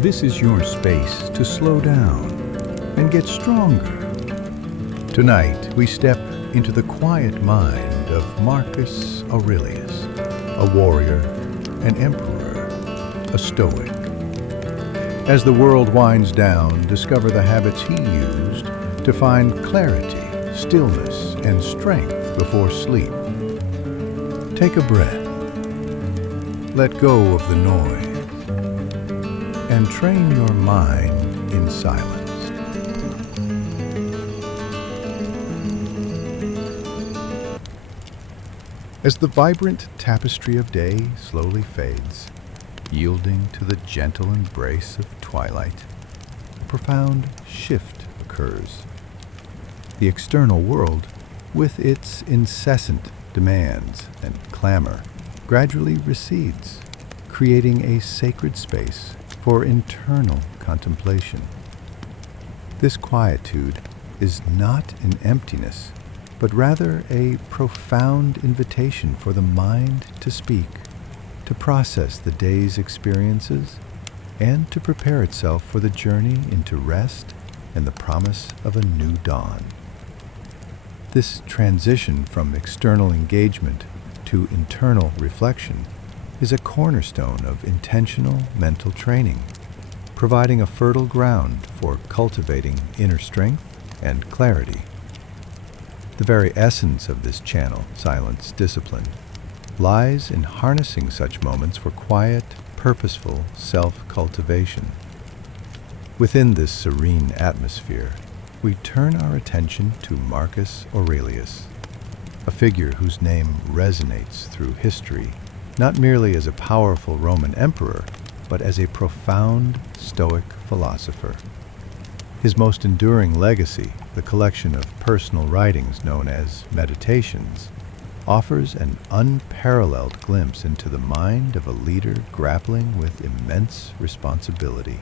This is your space to slow down and get stronger. Tonight, we step into the quiet mind of Marcus Aurelius, a warrior, an emperor, a Stoic. As the world winds down, discover the habits he used to find clarity, stillness, and strength before sleep. Take a breath. Let go of the noise and train your mind in silence. As the vibrant tapestry of day slowly fades, yielding to the gentle embrace of twilight, a profound shift occurs. The external world, with its incessant demands and clamor, gradually recedes, creating a sacred space for internal contemplation. This quietude is not an emptiness, but rather a profound invitation for the mind to speak, to process the day's experiences, and to prepare itself for the journey into rest and the promise of a new dawn. This transition from external engagement to internal reflection is a cornerstone of intentional mental training, providing a fertile ground for cultivating inner strength and clarity. The very essence of this channel silence discipline lies in harnessing such moments for quiet, purposeful self-cultivation. Within this serene atmosphere, we turn our attention to Marcus Aurelius, a figure whose name resonates through history, not merely as a powerful Roman emperor, but as a profound Stoic philosopher. His most enduring legacy, the collection of personal writings known as Meditations, offers an unparalleled glimpse into the mind of a leader grappling with immense responsibility.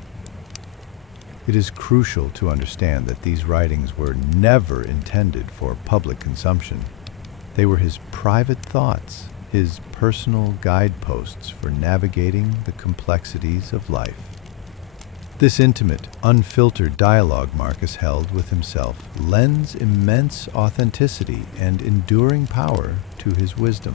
It is crucial to understand that these writings were never intended for public consumption. They were his private thoughts, his personal guideposts for navigating the complexities of life. This intimate, unfiltered dialogue Marcus held with himself lends immense authenticity and enduring power to his wisdom.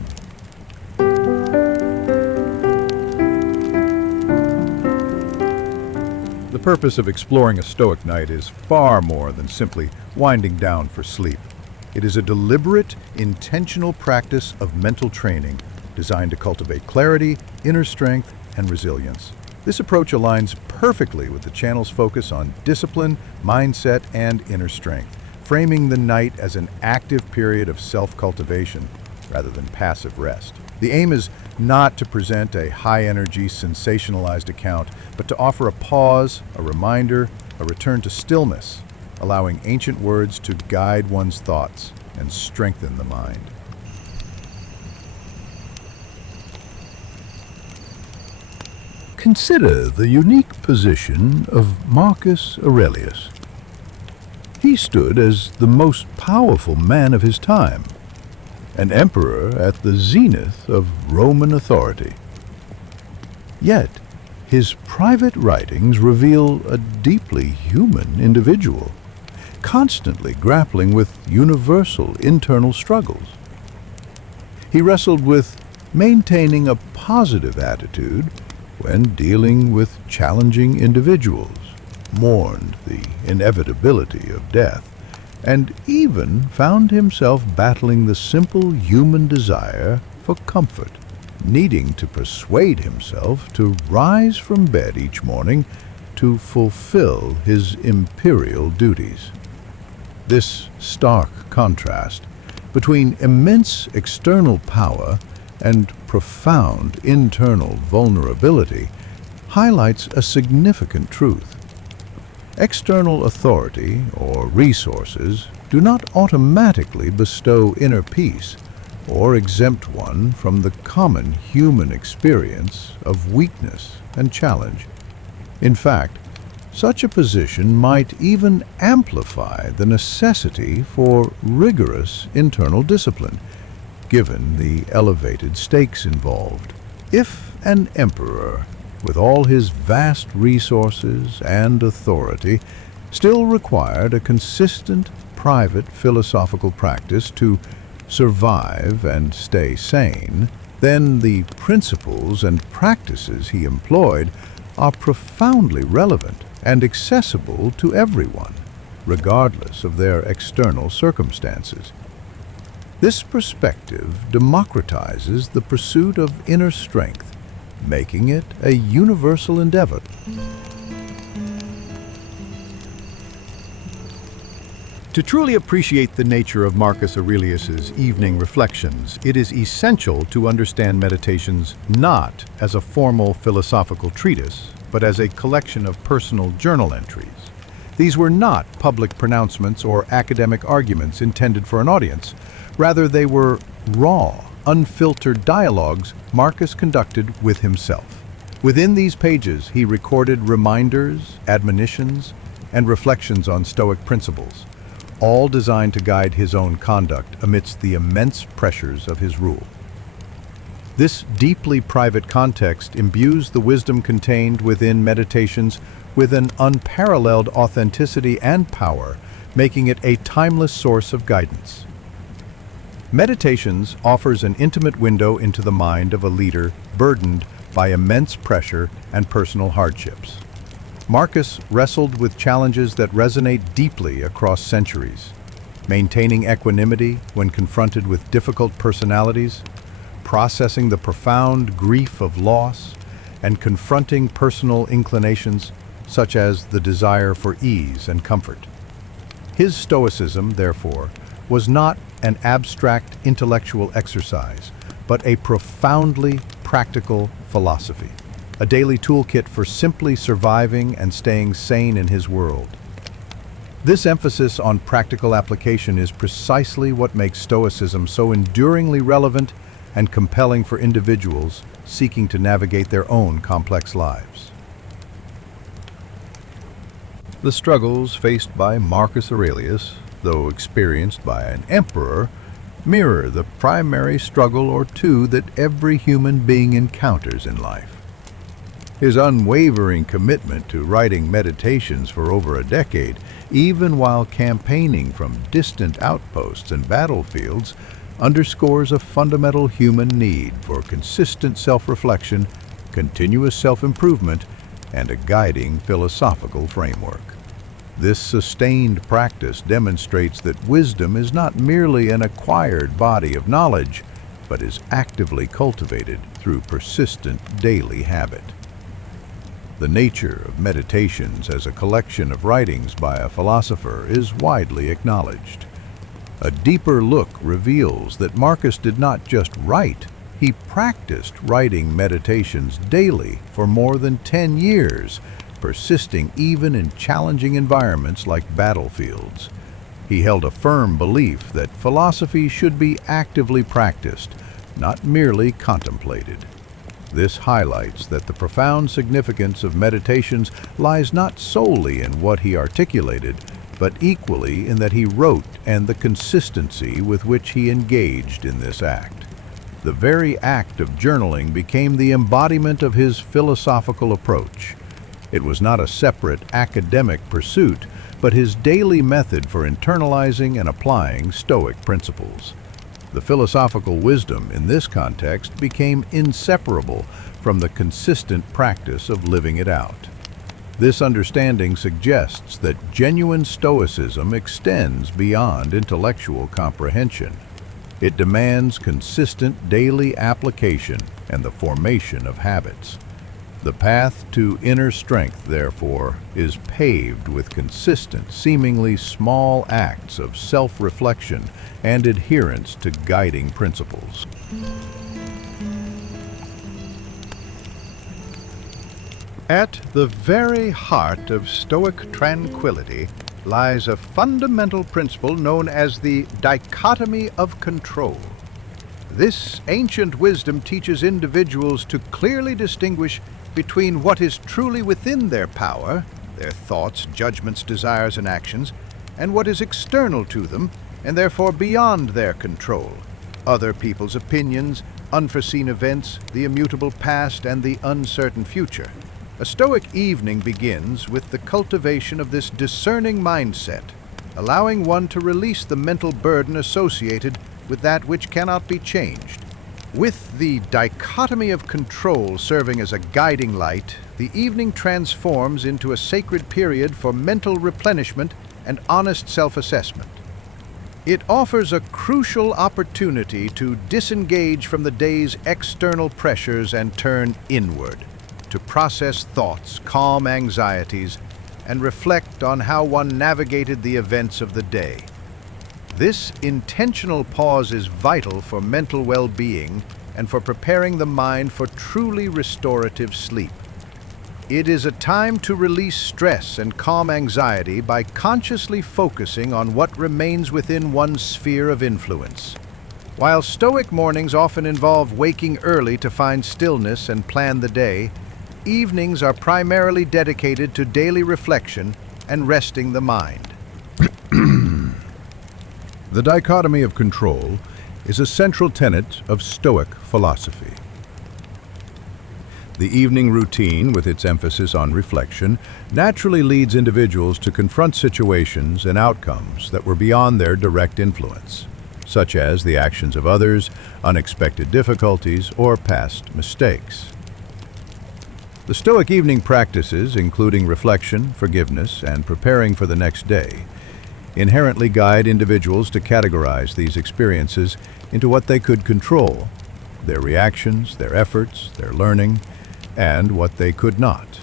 The purpose of exploring a Stoic night is far more than simply winding down for sleep. It is a deliberate, intentional practice of mental training designed to cultivate clarity, inner strength, and resilience. This approach aligns perfectly with the channel's focus on discipline, mindset, and inner strength, framing the night as an active period of self-cultivation rather than passive rest. The aim is not to present a high-energy, sensationalized account, but to offer a pause, a reminder, a return to stillness, allowing ancient words to guide one's thoughts and strengthen the mind. Consider the unique position of Marcus Aurelius. He stood as the most powerful man of his time, an emperor at the zenith of Roman authority. Yet, his private writings reveal a deeply human individual, constantly grappling with universal internal struggles. He wrestled with maintaining a positive attitude when dealing with challenging individuals, mourned the inevitability of death, and even found himself battling the simple human desire for comfort, needing to persuade himself to rise from bed each morning to fulfill his imperial duties. This stark contrast between immense external power and profound internal vulnerability highlights a significant truth. External authority or resources do not automatically bestow inner peace or exempt one from the common human experience of weakness and challenge. In fact, such a position might even amplify the necessity for rigorous internal discipline, given the elevated stakes involved. If an emperor with all his vast resources and authority, still required a consistent, private philosophical practice to survive and stay sane, then the principles and practices he employed are profoundly relevant and accessible to everyone, regardless of their external circumstances. This perspective democratizes the pursuit of inner strength, making it a universal endeavor. To truly appreciate the nature of Marcus Aurelius's evening reflections, it is essential to understand meditations not as a formal philosophical treatise, but as a collection of personal journal entries. These were not public pronouncements or academic arguments intended for an audience. Rather, they were raw, unfiltered dialogues Marcus conducted with himself. Within these pages, he recorded reminders, admonitions, and reflections on Stoic principles, all designed to guide his own conduct amidst the immense pressures of his rule. This deeply private context imbues the wisdom contained within meditations with an unparalleled authenticity and power, making it a timeless source of guidance. Meditations offers an intimate window into the mind of a leader burdened by immense pressure and personal hardships. Marcus wrestled with challenges that resonate deeply across centuries, maintaining equanimity when confronted with difficult personalities, processing the profound grief of loss, and confronting personal inclinations such as the desire for ease and comfort. His Stoicism, therefore, was not an abstract intellectual exercise, but a profoundly practical philosophy, a daily toolkit for simply surviving and staying sane in his world. This emphasis on practical application is precisely what makes Stoicism so enduringly relevant and compelling for individuals seeking to navigate their own complex lives. The struggles faced by Marcus Aurelius, though experienced by an emperor, mirror the primary struggle or two that every human being encounters in life. His unwavering commitment to writing meditations for over a decade, even while campaigning from distant outposts and battlefields, underscores a fundamental human need for consistent self-reflection, continuous self-improvement, and a guiding philosophical framework. This sustained practice demonstrates that wisdom is not merely an acquired body of knowledge, but is actively cultivated through persistent daily habit. The nature of meditations as a collection of writings by a philosopher is widely acknowledged. A deeper look reveals that Marcus did not just write, he practiced writing meditations daily for more than 10 years, persisting even in challenging environments like battlefields. He held a firm belief that philosophy should be actively practiced, not merely contemplated. This highlights that the profound significance of meditations lies not solely in what he articulated, but equally in that he wrote and the consistency with which he engaged in this act. The very act of journaling became the embodiment of his philosophical approach. It was not a separate academic pursuit, but his daily method for internalizing and applying Stoic principles. The philosophical wisdom in this context became inseparable from the consistent practice of living it out. This understanding suggests that genuine Stoicism extends beyond intellectual comprehension. It demands consistent daily application and the formation of habits. The path to inner strength, therefore, is paved with consistent, seemingly small acts of self-reflection and adherence to guiding principles. At the very heart of Stoic tranquility lies a fundamental principle known as the dichotomy of control. This ancient wisdom teaches individuals to clearly distinguish between what is truly within their power, their thoughts, judgments, desires, and actions, and what is external to them, and therefore beyond their control, other people's opinions, unforeseen events, the immutable past, and the uncertain future. A Stoic evening begins with the cultivation of this discerning mindset, allowing one to release the mental burden associated with that which cannot be changed. With the dichotomy of control serving as a guiding light, the evening transforms into a sacred period for mental replenishment and honest self-assessment. It offers a crucial opportunity to disengage from the day's external pressures and turn inward, to process thoughts, calm anxieties, and reflect on how one navigated the events of the day. This intentional pause is vital for mental well-being and for preparing the mind for truly restorative sleep. It is a time to release stress and calm anxiety by consciously focusing on what remains within one's sphere of influence. While Stoic mornings often involve waking early to find stillness and plan the day, evenings are primarily dedicated to daily reflection and resting the mind. The dichotomy of control is a central tenet of Stoic philosophy. The evening routine, with its emphasis on reflection, naturally leads individuals to confront situations and outcomes that were beyond their direct influence, such as the actions of others, unexpected difficulties, or past mistakes. The Stoic evening practices, including reflection, forgiveness, and preparing for the next day, inherently guide individuals to categorize these experiences into what they could control, their reactions, their efforts, their learning, and what they could not.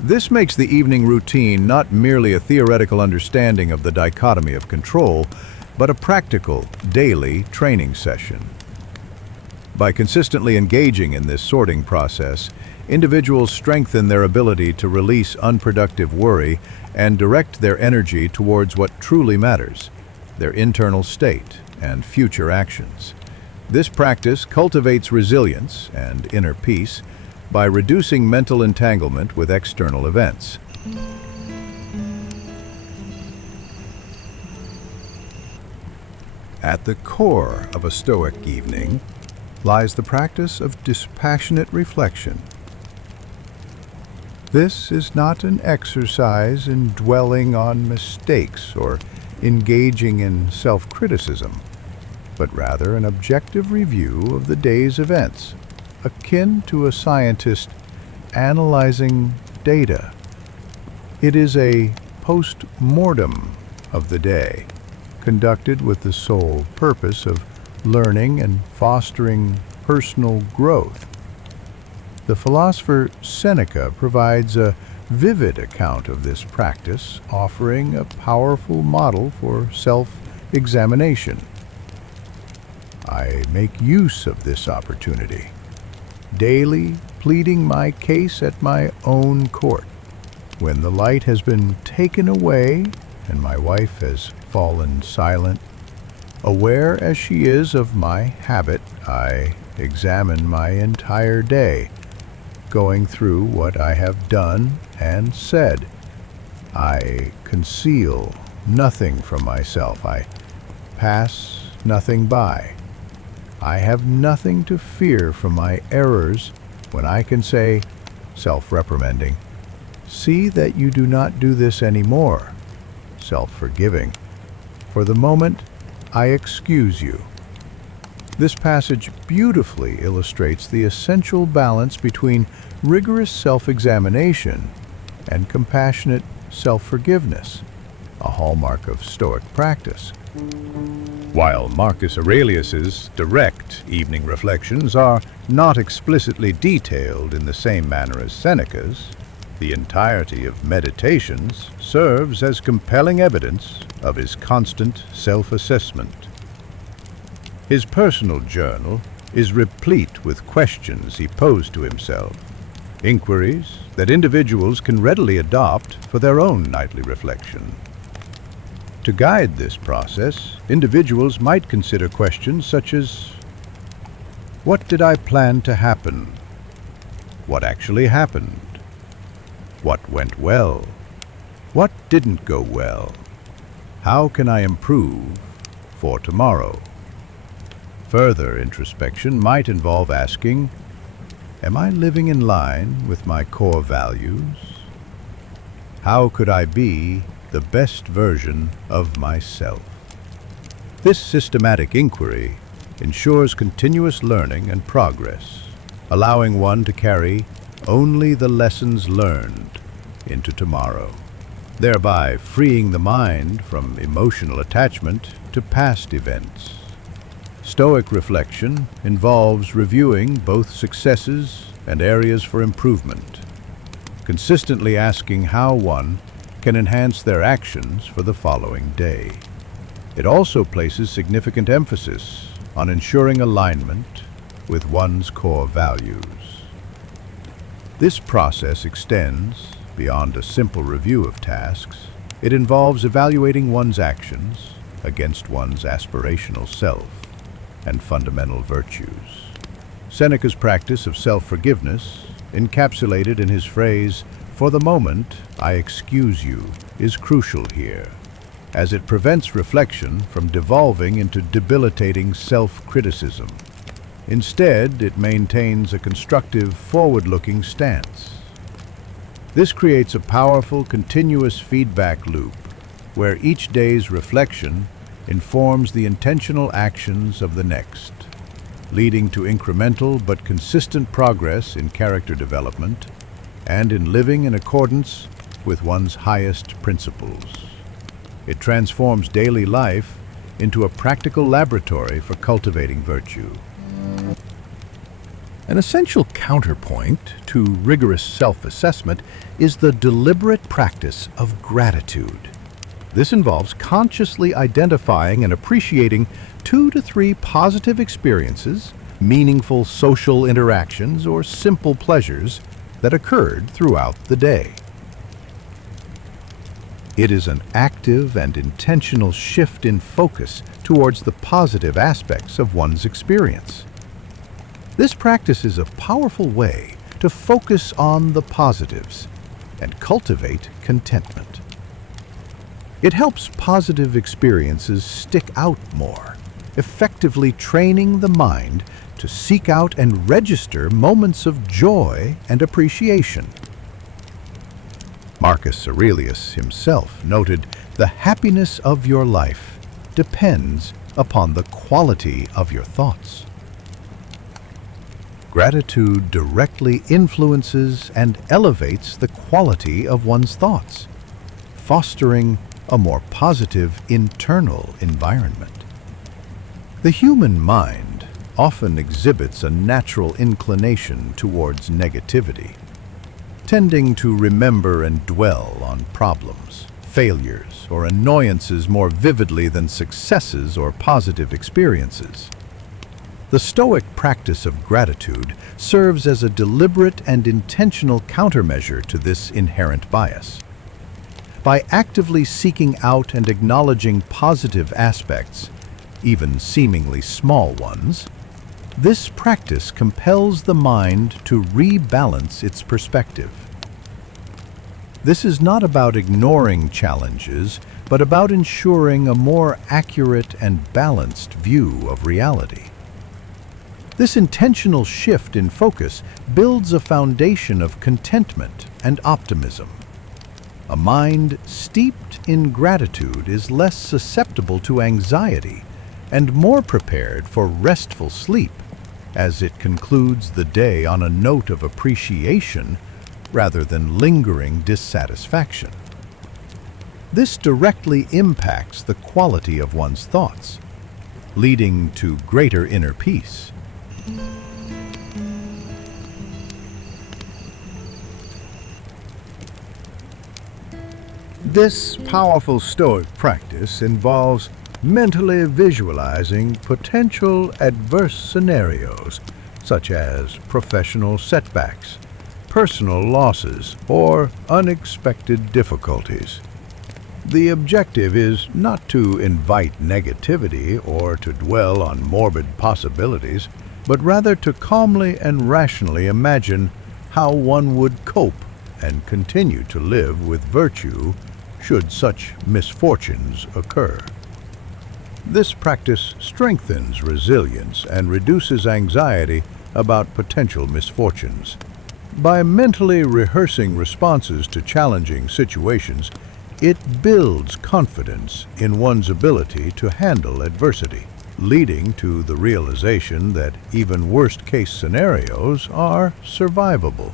This makes the evening routine not merely a theoretical understanding of the dichotomy of control, but a practical, daily training session. By consistently engaging in this sorting process, individuals strengthen their ability to release unproductive worry and direct their energy towards what truly matters, their internal state and future actions. This practice cultivates resilience and inner peace by reducing mental entanglement with external events. At the core of a Stoic evening lies the practice of dispassionate reflection. This is not an exercise in dwelling on mistakes or engaging in self-criticism, but rather an objective review of the day's events, akin to a scientist analyzing data. It is a post-mortem of the day, conducted with the sole purpose of learning and fostering personal growth. The philosopher Seneca provides a vivid account of this practice, offering a powerful model for self-examination. I make use of this opportunity, daily pleading my case at my own court. When the light has been taken away and my wife has fallen silent, aware as she is of my habit, I examine my entire day, going through what I have done and said. I conceal nothing from myself. I pass nothing by. I have nothing to fear from my errors when I can say, self-reprimanding, "See that you do not do this anymore," self-forgiving, "For the moment, I excuse you." This passage beautifully illustrates the essential balance between rigorous self-examination and compassionate self-forgiveness, a hallmark of Stoic practice. While Marcus Aurelius's direct evening reflections are not explicitly detailed in the same manner as Seneca's, the entirety of Meditations serves as compelling evidence of his constant self-assessment. His personal journal is replete with questions he posed to himself, inquiries that individuals can readily adopt for their own nightly reflection. To guide this process, individuals might consider questions such as, what did I plan to happen? What actually happened? What went well? What didn't go well? How can I improve for tomorrow? Further introspection might involve asking, am I living in line with my core values? How could I be the best version of myself? This systematic inquiry ensures continuous learning and progress, allowing one to carry only the lessons learned into tomorrow, thereby freeing the mind from emotional attachment to past events. Stoic reflection involves reviewing both successes and areas for improvement, consistently asking how one can enhance their actions for the following day. It also places significant emphasis on ensuring alignment with one's core values. This process extends beyond a simple review of tasks. It involves evaluating one's actions against one's aspirational self and fundamental virtues. Seneca's practice of self-forgiveness, encapsulated in his phrase, "For the moment, I excuse you," is crucial here, as it prevents reflection from devolving into debilitating self-criticism. Instead, it maintains a constructive, forward-looking stance. This creates a powerful, continuous feedback loop, where each day's reflection informs the intentional actions of the next, leading to incremental but consistent progress in character development and in living in accordance with one's highest principles. It transforms daily life into a practical laboratory for cultivating virtue. An essential counterpoint to rigorous self-assessment is the deliberate practice of gratitude. This involves consciously identifying and appreciating 2 to 3 positive experiences, meaningful social interactions, or simple pleasures that occurred throughout the day. It is an active and intentional shift in focus towards the positive aspects of one's experience. This practice is a powerful way to focus on the positives and cultivate contentment. It helps positive experiences stick out more, effectively training the mind to seek out and register moments of joy and appreciation. Marcus Aurelius himself noted, "The happiness of your life depends upon the quality of your thoughts." Gratitude directly influences and elevates the quality of one's thoughts, fostering a more positive internal environment. The human mind often exhibits a natural inclination towards negativity, tending to remember and dwell on problems, failures, or annoyances more vividly than successes or positive experiences. The Stoic practice of gratitude serves as a deliberate and intentional countermeasure to this inherent bias. By actively seeking out and acknowledging positive aspects, even seemingly small ones, this practice compels the mind to rebalance its perspective. This is not about ignoring challenges, but about ensuring a more accurate and balanced view of reality. This intentional shift in focus builds a foundation of contentment and optimism. A mind steeped in gratitude is less susceptible to anxiety and more prepared for restful sleep, as it concludes the day on a note of appreciation rather than lingering dissatisfaction. This directly impacts the quality of one's thoughts, leading to greater inner peace. This powerful Stoic practice involves mentally visualizing potential adverse scenarios, such as professional setbacks, personal losses, or unexpected difficulties. The objective is not to invite negativity or to dwell on morbid possibilities, but rather to calmly and rationally imagine how one would cope and continue to live with virtue should such misfortunes occur. This practice strengthens resilience and reduces anxiety about potential misfortunes. By mentally rehearsing responses to challenging situations, it builds confidence in one's ability to handle adversity, leading to the realization that even worst-case scenarios are survivable.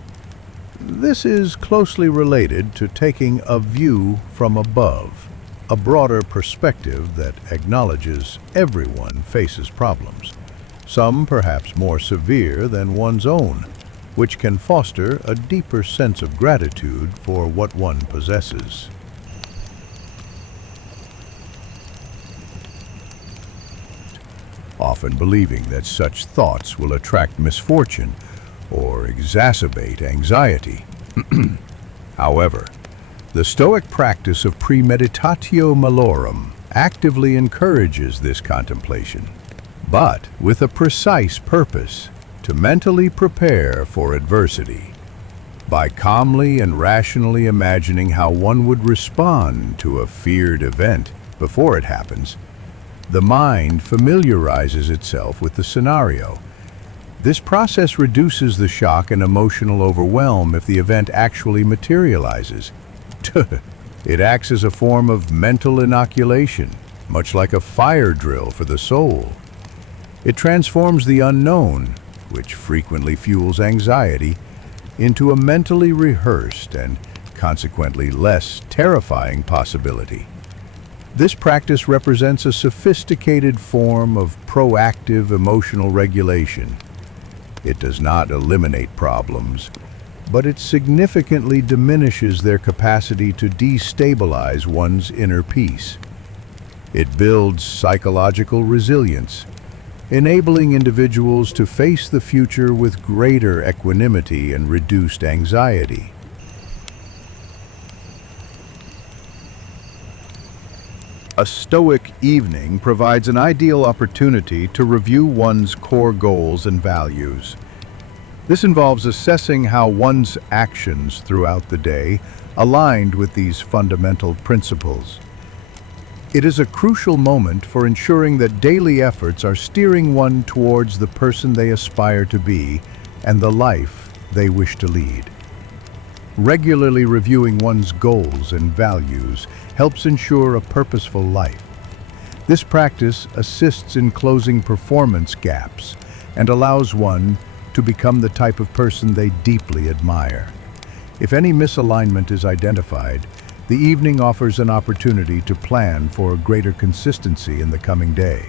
This is closely related to taking a view from above, a broader perspective that acknowledges everyone faces problems, some perhaps more severe than one's own, which can foster a deeper sense of gratitude for what one possesses. Often believing that such thoughts will attract misfortune or exacerbate anxiety. However, the Stoic practice of premeditatio malorum actively encourages this contemplation, but with a precise purpose: to mentally prepare for adversity. By calmly and rationally imagining how one would respond to a feared event before it happens, the mind familiarizes itself with the scenario. This process reduces the shock and emotional overwhelm if the event actually materializes. It acts as a form of mental inoculation, much like a fire drill for the soul. It transforms the unknown, which frequently fuels anxiety, into a mentally rehearsed and consequently less terrifying possibility. This practice represents a sophisticated form of proactive emotional regulation. It does not eliminate problems, but it significantly diminishes their capacity to destabilize one's inner peace. It builds psychological resilience, enabling individuals to face the future with greater equanimity and reduced anxiety. A Stoic evening provides an ideal opportunity to review one's core goals and values. This involves assessing how one's actions throughout the day aligned with these fundamental principles. It is a crucial moment for ensuring that daily efforts are steering one towards the person they aspire to be and the life they wish to lead. Regularly reviewing one's goals and values helps ensure a purposeful life. This practice assists in closing performance gaps and allows one to become the type of person they deeply admire. If any misalignment is identified, the evening offers an opportunity to plan for greater consistency in the coming day.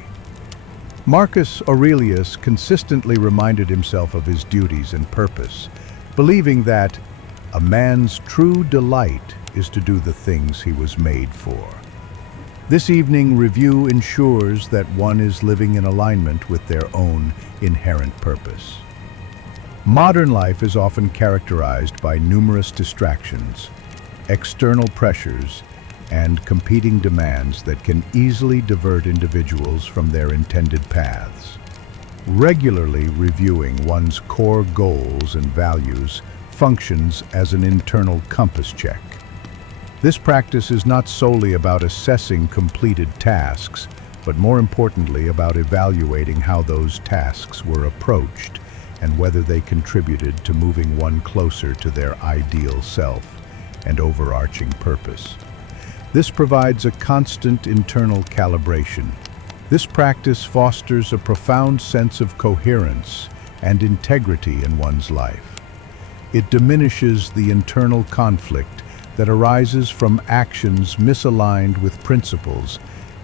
Marcus Aurelius consistently reminded himself of his duties and purpose, believing that a man's true delight is to do the things he was made for. This evening review ensures that one is living in alignment with their own inherent purpose. Modern life is often characterized by numerous distractions, external pressures, and competing demands that can easily divert individuals from their intended paths. Regularly reviewing one's core goals and values functions as an internal compass check. This practice is not solely about assessing completed tasks, but more importantly about evaluating how those tasks were approached and whether they contributed to moving one closer to their ideal self and overarching purpose. This provides a constant internal calibration. This practice fosters a profound sense of coherence and integrity in one's life. It diminishes the internal conflict that arises from actions misaligned with principles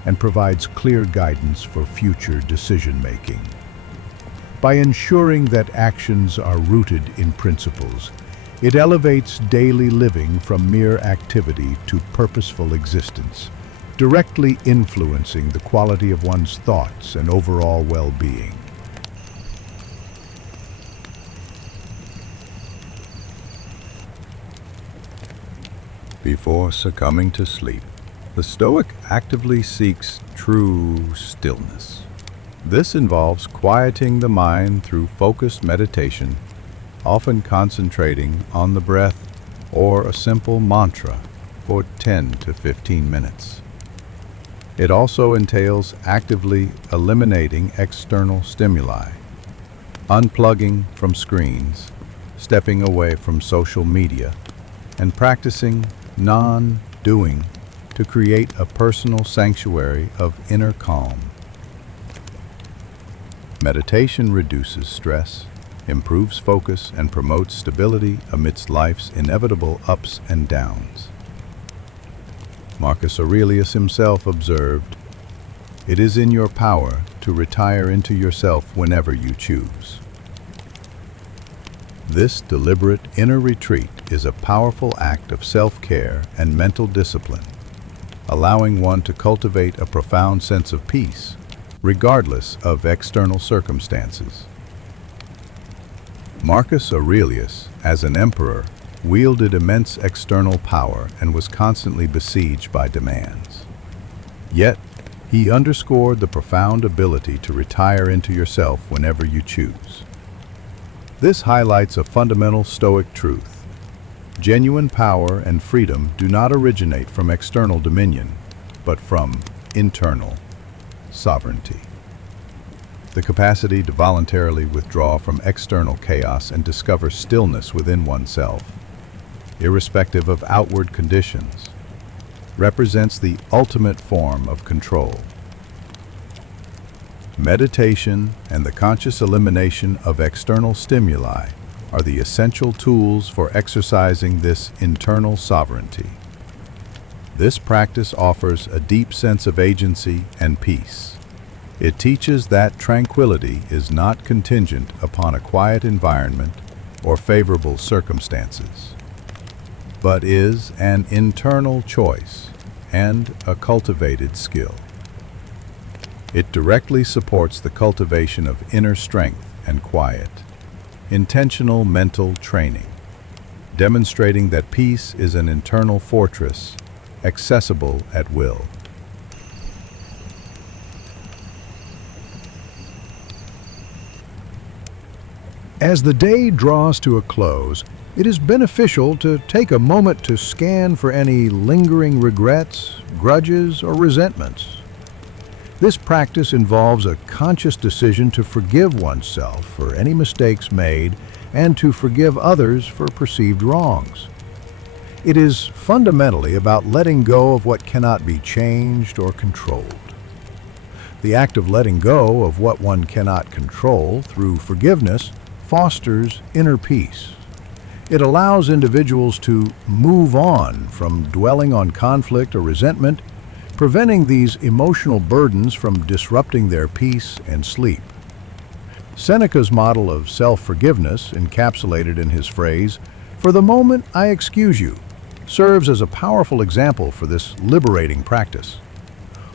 and provides clear guidance for future decision-making. By ensuring that actions are rooted in principles, it elevates daily living from mere activity to purposeful existence, directly influencing the quality of one's thoughts and overall well-being. Before succumbing to sleep, the Stoic actively seeks true stillness. This involves quieting the mind through focused meditation, often concentrating on the breath or a simple mantra for 10 to 15 minutes. It also entails actively eliminating external stimuli, unplugging from screens, stepping away from social media, and practicing non-doing to create a personal sanctuary of inner calm. Meditation reduces stress, improves focus, and promotes stability amidst life's inevitable ups and downs. Marcus Aurelius himself observed, "It is in your power to retire into yourself whenever you choose." This deliberate inner retreat is a powerful act of self-care and mental discipline, allowing one to cultivate a profound sense of peace, regardless of external circumstances. Marcus Aurelius, as an emperor, wielded immense external power and was constantly besieged by demands. Yet, he underscored the profound ability to retire into yourself whenever you choose. This highlights a fundamental Stoic truth. Genuine power and freedom do not originate from external dominion, but from internal sovereignty. The capacity to voluntarily withdraw from external chaos and discover stillness within oneself, irrespective of outward conditions, represents the ultimate form of control. Meditation and the conscious elimination of external stimuli are the essential tools for exercising this internal sovereignty. This practice offers a deep sense of agency and peace. It teaches that tranquility is not contingent upon a quiet environment or favorable circumstances, but is an internal choice and a cultivated skill. It directly supports the cultivation of inner strength and quiet, intentional mental training, demonstrating that peace is an internal fortress, accessible at will. As the day draws to a close, it is beneficial to take a moment to scan for any lingering regrets, grudges, or resentments. This practice involves a conscious decision to forgive oneself for any mistakes made and to forgive others for perceived wrongs. It is fundamentally about letting go of what cannot be changed or controlled. The act of letting go of what one cannot control through forgiveness fosters inner peace. It allows individuals to move on from dwelling on conflict or resentment, preventing these emotional burdens from disrupting their peace and sleep. Seneca's model of self-forgiveness, encapsulated in his phrase, "For the moment I excuse you," serves as a powerful example for this liberating practice.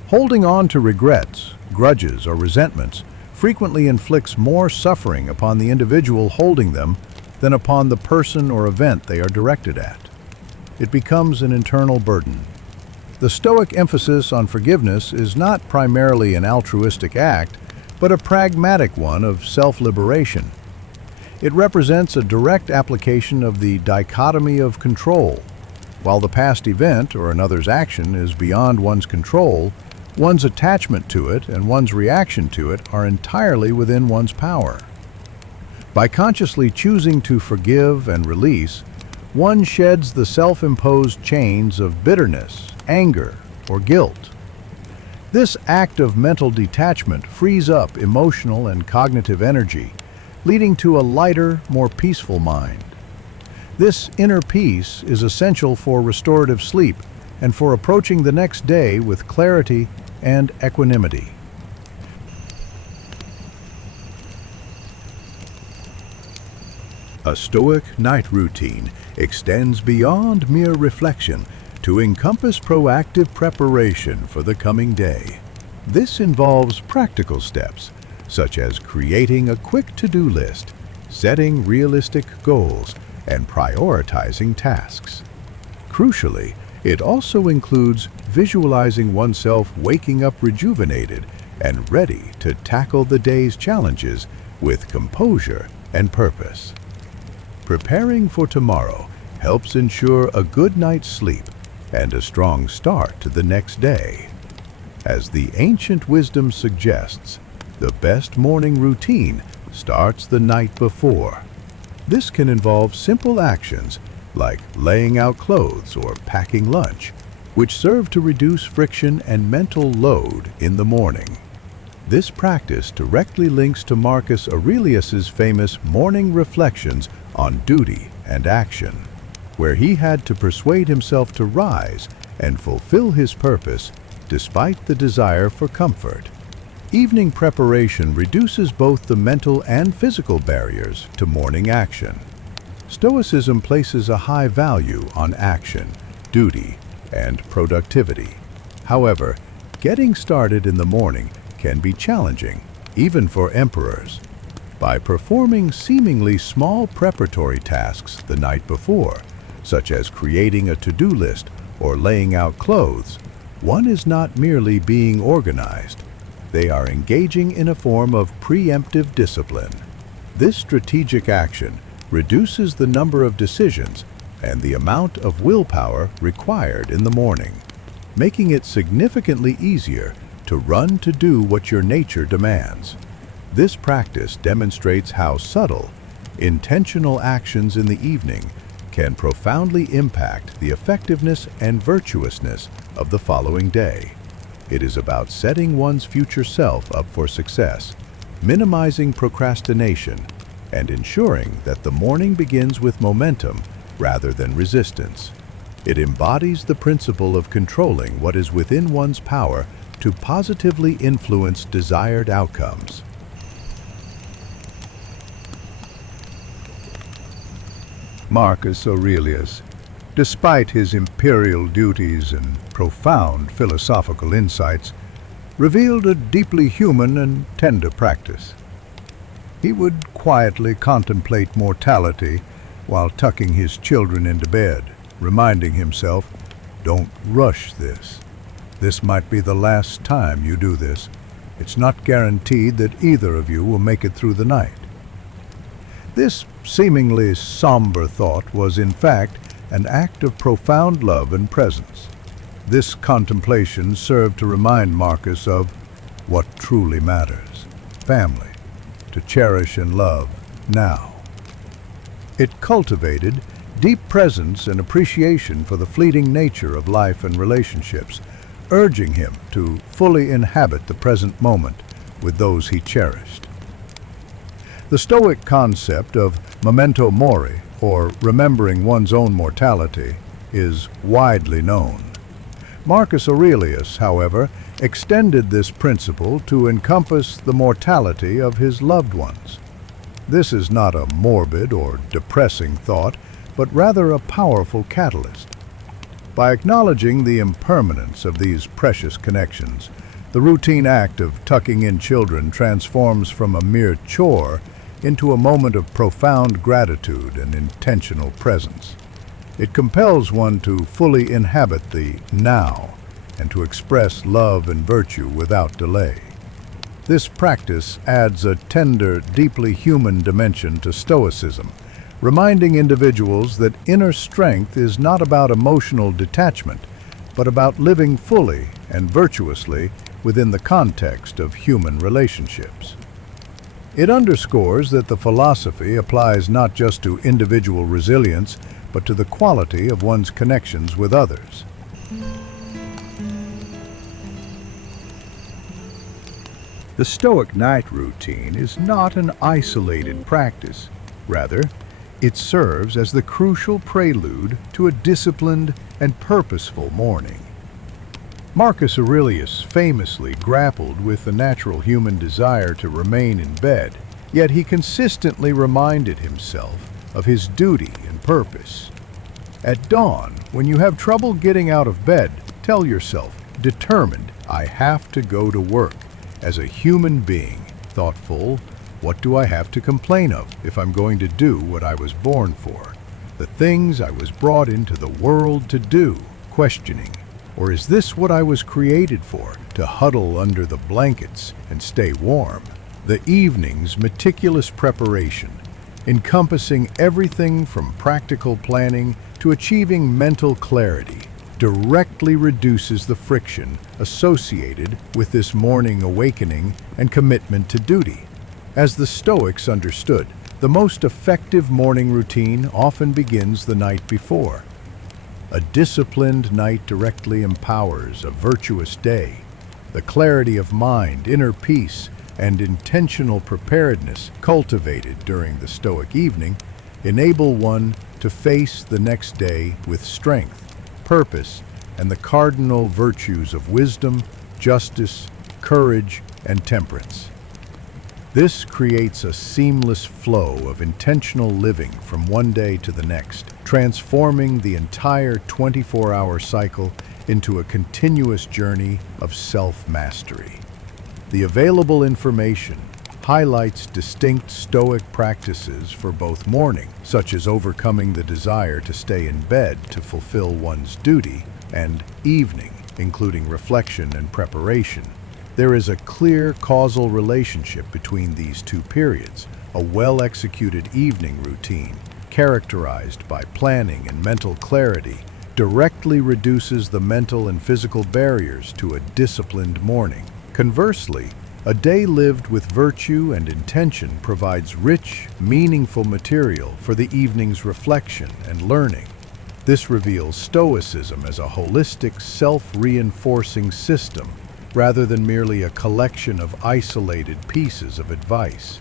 Holding on to regrets, grudges, or resentments frequently inflicts more suffering upon the individual holding them than upon the person or event they are directed at. It becomes an internal burden. The Stoic emphasis on forgiveness is not primarily an altruistic act, but a pragmatic one of self-liberation. It represents a direct application of the dichotomy of control. While the past event or another's action is beyond one's control, one's attachment to it and one's reaction to it are entirely within one's power. By consciously choosing to forgive and release, one sheds the self-imposed chains of bitterness, anger, or guilt. This act of mental detachment frees up emotional and cognitive energy, leading to a lighter, more peaceful mind. This inner peace is essential for restorative sleep and for approaching the next day with clarity and equanimity. A Stoic night routine extends beyond mere reflection to encompass proactive preparation for the coming day. This involves practical steps, such as creating a quick to-do list, setting realistic goals, and prioritizing tasks. Crucially, it also includes visualizing oneself waking up rejuvenated and ready to tackle the day's challenges with composure and purpose. Preparing for tomorrow helps ensure a good night's sleep and a strong start to the next day. As the ancient wisdom suggests, the best morning routine starts the night before. This can involve simple actions like laying out clothes or packing lunch, which serve to reduce friction and mental load in the morning. This practice directly links to Marcus Aurelius's famous morning reflections on duty and action, where he had to persuade himself to rise and fulfill his purpose despite the desire for comfort. Evening preparation reduces both the mental and physical barriers to morning action. Stoicism places a high value on action, duty, and productivity. However, getting started in the morning can be challenging, even for emperors. By performing seemingly small preparatory tasks the night before, such as creating a to-do list or laying out clothes, one is not merely being organized. They are engaging in a form of preemptive discipline. This strategic action reduces the number of decisions and the amount of willpower required in the morning, making it significantly easier to run to do what your nature demands. This practice demonstrates how subtle, intentional actions in the evening can profoundly impact the effectiveness and virtuousness of the following day. It is about setting one's future self up for success, minimizing procrastination, and ensuring that the morning begins with momentum rather than resistance. It embodies the principle of controlling what is within one's power to positively influence desired outcomes. Marcus Aurelius, despite his imperial duties and profound philosophical insights, revealed a deeply human and tender practice. He would quietly contemplate mortality while tucking his children into bed, reminding himself, "Don't rush this. This might be the last time you do this. It's not guaranteed that either of you will make it through the night." This seemingly somber thought was in fact an act of profound love and presence. This contemplation served to remind Marcus of what truly matters: family, to cherish and love now. It cultivated deep presence and appreciation for the fleeting nature of life and relationships, urging him to fully inhabit the present moment with those he cherished. The Stoic concept of memento mori, or remembering one's own mortality, is widely known. Marcus Aurelius, however, extended this principle to encompass the mortality of his loved ones. This is not a morbid or depressing thought, but rather a powerful catalyst. By acknowledging the impermanence of these precious connections, the routine act of tucking in children transforms from a mere chore into a moment of profound gratitude and intentional presence. It compels one to fully inhabit the now and to express love and virtue without delay. This practice adds a tender, deeply human dimension to Stoicism, reminding individuals that inner strength is not about emotional detachment, but about living fully and virtuously within the context of human relationships. It underscores that the philosophy applies not just to individual resilience, but to the quality of one's connections with others. The Stoic night routine is not an isolated practice. Rather, it serves as the crucial prelude to a disciplined and purposeful morning. Marcus Aurelius famously grappled with the natural human desire to remain in bed, yet he consistently reminded himself of his duty and purpose. At dawn, when you have trouble getting out of bed, tell yourself, determined, I have to go to work. As a human being, thoughtful, what do I have to complain of if I'm going to do what I was born for? The things I was brought into the world to do, questioning. Or is this what I was created for, to huddle under the blankets and stay warm? The evening's meticulous preparation, encompassing everything from practical planning to achieving mental clarity, directly reduces the friction associated with this morning awakening and commitment to duty. As the Stoics understood, the most effective morning routine often begins the night before. A disciplined night directly empowers a virtuous day. The clarity of mind, inner peace, and intentional preparedness cultivated during the Stoic evening enable one to face the next day with strength, purpose, and the cardinal virtues of wisdom, justice, courage, and temperance. This creates a seamless flow of intentional living from one day to the next, transforming the entire 24-hour cycle into a continuous journey of self-mastery. The available information highlights distinct Stoic practices for both morning, such as overcoming the desire to stay in bed to fulfill one's duty, and evening, including reflection and preparation. There is a clear causal relationship between these two periods. A well-executed evening routine, characterized by planning and mental clarity, directly reduces the mental and physical barriers to a disciplined morning. Conversely, a day lived with virtue and intention provides rich, meaningful material for the evening's reflection and learning. This reveals Stoicism as a holistic, self-reinforcing system, rather than merely a collection of isolated pieces of advice.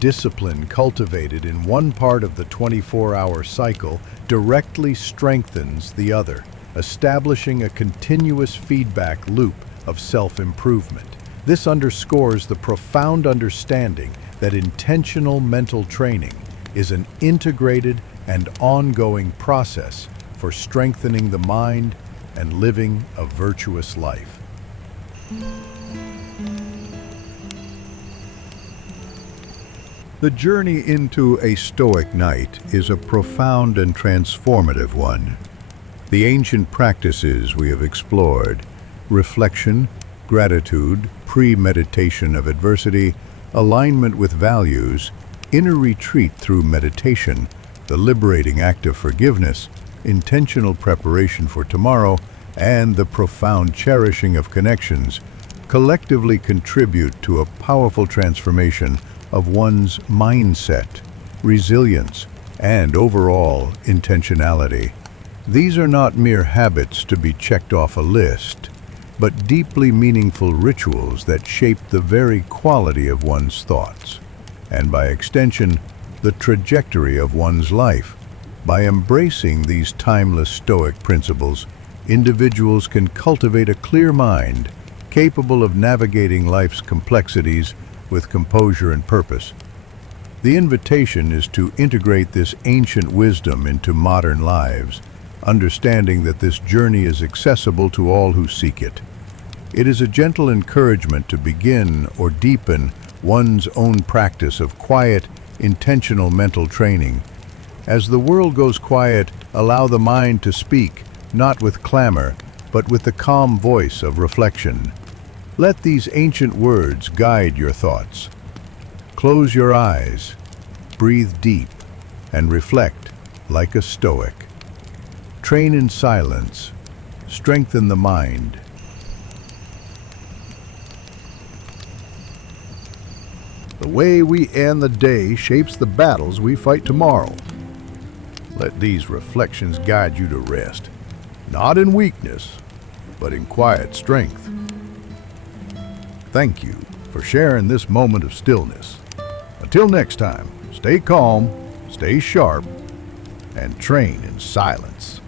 Discipline cultivated in one part of the 24-hour cycle directly strengthens the other, establishing a continuous feedback loop of self-improvement. This underscores the profound understanding that intentional mental training is an integrated and ongoing process for strengthening the mind and living a virtuous life. The journey into a Stoic night is a profound and transformative one. The ancient practices we have explored, reflection, gratitude, premeditation of adversity, alignment with values, inner retreat through meditation, the liberating act of forgiveness, intentional preparation for tomorrow, and the profound cherishing of connections collectively contribute to a powerful transformation of one's mindset, resilience, and overall intentionality. These are not mere habits to be checked off a list, but deeply meaningful rituals that shape the very quality of one's thoughts, and by extension, the trajectory of one's life. By embracing these timeless Stoic principles, individuals can cultivate a clear mind, capable of navigating life's complexities with composure and purpose. The invitation is to integrate this ancient wisdom into modern lives, understanding that this journey is accessible to all who seek it. It is a gentle encouragement to begin or deepen one's own practice of quiet, intentional mental training. As the world goes quiet, allow the mind to speak, not with clamor, but with the calm voice of reflection. Let these ancient words guide your thoughts. Close your eyes, breathe deep, and reflect like a Stoic. Train in silence, strengthen the mind. The way we end the day shapes the battles we fight tomorrow. Let these reflections guide you to rest, not in weakness, but in quiet strength. Thank you for sharing this moment of stillness. Until next time, stay calm, stay sharp, and train in silence.